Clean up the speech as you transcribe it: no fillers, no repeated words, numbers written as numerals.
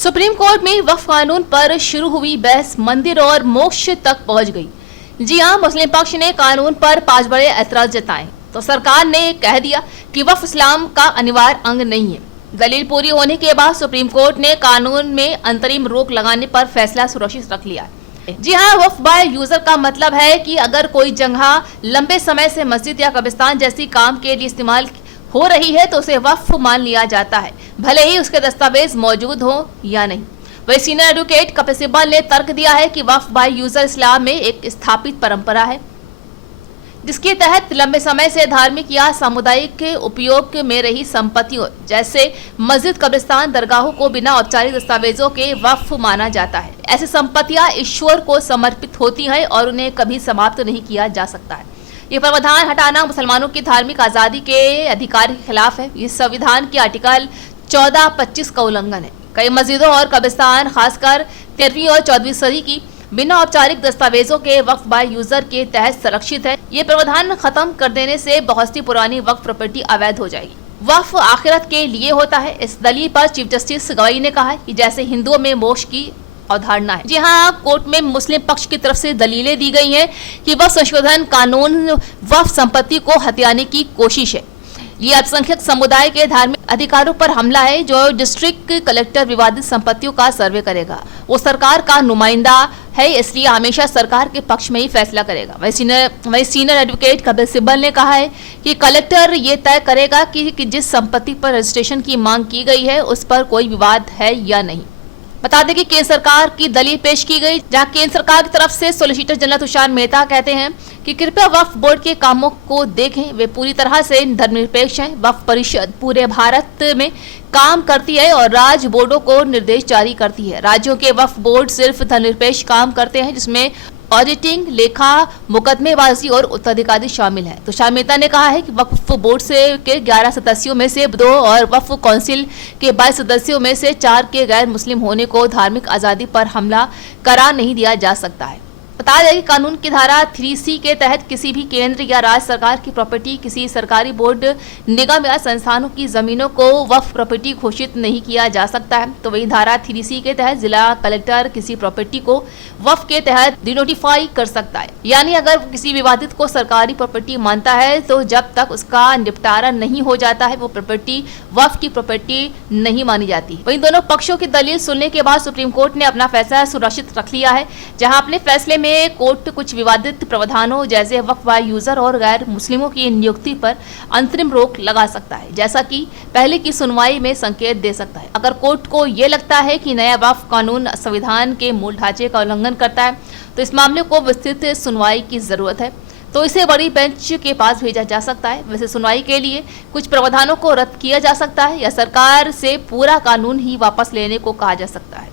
Supreme court में वक्फ कानून पर शुरू हुई बहस मंदिर और मोक्ष तक पहुंच गई। जी हां, मुस्लिम पक्ष ने कानून पर 5 बड़े ऐतराज जताए तो सरकार ने कह दिया कि वक्फ इस्लाम का अनिवार्य अंग नहीं है। दलील पूरी होने के बाद सुप्रीम कोर्ट ने कानून में अंतरिम रोक लगाने पर फैसला सुरक्षित रख लिया। जी हाँ, वक्फ बाय यूजर का मतलब है कि अगर कोई जगह लंबे समय से मस्जिद या कब्रिस्तान जैसी काम के लिए इस्तेमाल हो रही है तो उसे वक्फ मान लिया जाता है, भले ही उसके दस्तावेज मौजूद हो या नहीं। वही सीनियर एडवोकेट कपिल सिब्बल ने तर्क दिया है कि वक्फ बाय यूजर इस्लाम में एक स्थापित परंपरा है जिसके तहत लंबे समय से धार्मिक या सामुदायिक उपयोग में रही संपत्तियों जैसे मस्जिद, कब्रिस्तान, दरगाहों को बिना औपचारिक दस्तावेजों के वक्फ माना जाता है। ऐसी संपत्तियां ईश्वर को समर्पित होती हैं और उन्हें कभी समाप्त नहीं किया जा सकता है। ये प्रावधान हटाना मुसलमानों की धार्मिक आजादी के अधिकार के खिलाफ है। इस संविधान के आर्टिकल 14-25 का उल्लंघन है। कई मस्जिदों और कब्रिस्तान खासकर 13वीं और 14वीं सदी की बिना औपचारिक दस्तावेजों के वक्फ बाय यूजर के तहत संरक्षित है। ये प्रावधान खत्म कर देने से बहुत सी पुरानी वक्फ प्रॉपर्टी अवैध हो जाएगी। वक्फ आखिरत के लिए होता है, इस दलील पर चीफ जस्टिस गवाई ने कहा कि जैसे हिंदुओं में मोक्ष की अवधारणा है। जी हाँ, कोर्ट में मुस्लिम पक्ष की तरफ से दलीलें दी गई हैं कि वक्फ संशोधन कानून वक्फ संपत्ति को हथियाने की कोशिश है। ये अल्पसंख्यक समुदाय के धार्मिक अधिकारों पर हमला है। जो डिस्ट्रिक्ट कलेक्टर विवादित संपत्तियों का सर्वे करेगा वो सरकार का नुमाइंदा है, इसलिए हमेशा सरकार के पक्ष में ही फैसला करेगा। वही सीनियर एडवोकेट कपिल सिब्बल ने कहा है कि कलेक्टर ये तय करेगा कि जिस संपत्ति पर रजिस्ट्रेशन की मांग की गई है उस पर कोई विवाद है या नहीं। बता दें कि केंद्र सरकार की दलील पेश की गई, जहां केंद्र सरकार की तरफ से सॉलिसिटर जनरल तुषार मेहता कहते हैं कि कृपया वक्फ बोर्ड के कामों को देखें, वे पूरी तरह से धर्मनिरपेक्ष हैं। वक्फ परिषद पूरे भारत में काम करती है और राज्य बोर्डों को निर्देश जारी करती है। राज्यों के वक्फ बोर्ड सिर्फ धर्मनिरपेक्ष काम करते हैं जिसमें ऑडिटिंग, लेखा, मुकदमेबाजी और उत्तराधिकारी शामिल है। तुषार मेहता ने कहा है कि वक्फ बोर्ड के 11 सदस्यों में से 2 और वक्फ काउंसिल के 22 सदस्यों में से 4 के गैर मुस्लिम होने को धार्मिक आजादी पर हमला करार नहीं दिया जा सकता है। बता दें कि कानून की धारा 3C के तहत किसी भी केंद्र या राज्य सरकार की प्रॉपर्टी, किसी सरकारी बोर्ड, निगम या संस्थानों की जमीनों को वक्फ प्रॉपर्टी घोषित नहीं किया जा सकता है। तो वही धारा 3C के तहत जिला कलेक्टर किसी प्रॉपर्टी को वक्फ के तहत डिनोटिफाई कर सकता है। यानी अगर किसी विवादित को सरकारी प्रॉपर्टी मानता है तो जब तक उसका निपटारा नहीं हो जाता है वो प्रॉपर्टी वक्फ की प्रॉपर्टी नहीं मानी जाती। वहीं दोनों पक्षों की दलील सुनने के बाद सुप्रीम कोर्ट ने अपना फैसला सुरक्षित रख लिया है, जहां अपने फैसले में कोर्ट कुछ विवादित प्रावधानों जैसे वक्फ बाय यूजर और गैर मुस्लिमों की नियुक्ति पर अंतरिम रोक लगा सकता है, जैसा कि पहले की सुनवाई में संकेत दे सकता है। अगर कोर्ट को यह लगता है कि नया वक्फ कानून संविधान के मूल ढांचे का उल्लंघन करता है तो इस मामले को विस्तृत सुनवाई की जरूरत है, तो इसे बड़ी बेंच के पास भेजा जा सकता है। वैसे सुनवाई के लिए कुछ प्रावधानों को रद्द किया जा सकता है या सरकार से पूरा कानून ही वापस लेने को कहा जा सकता है।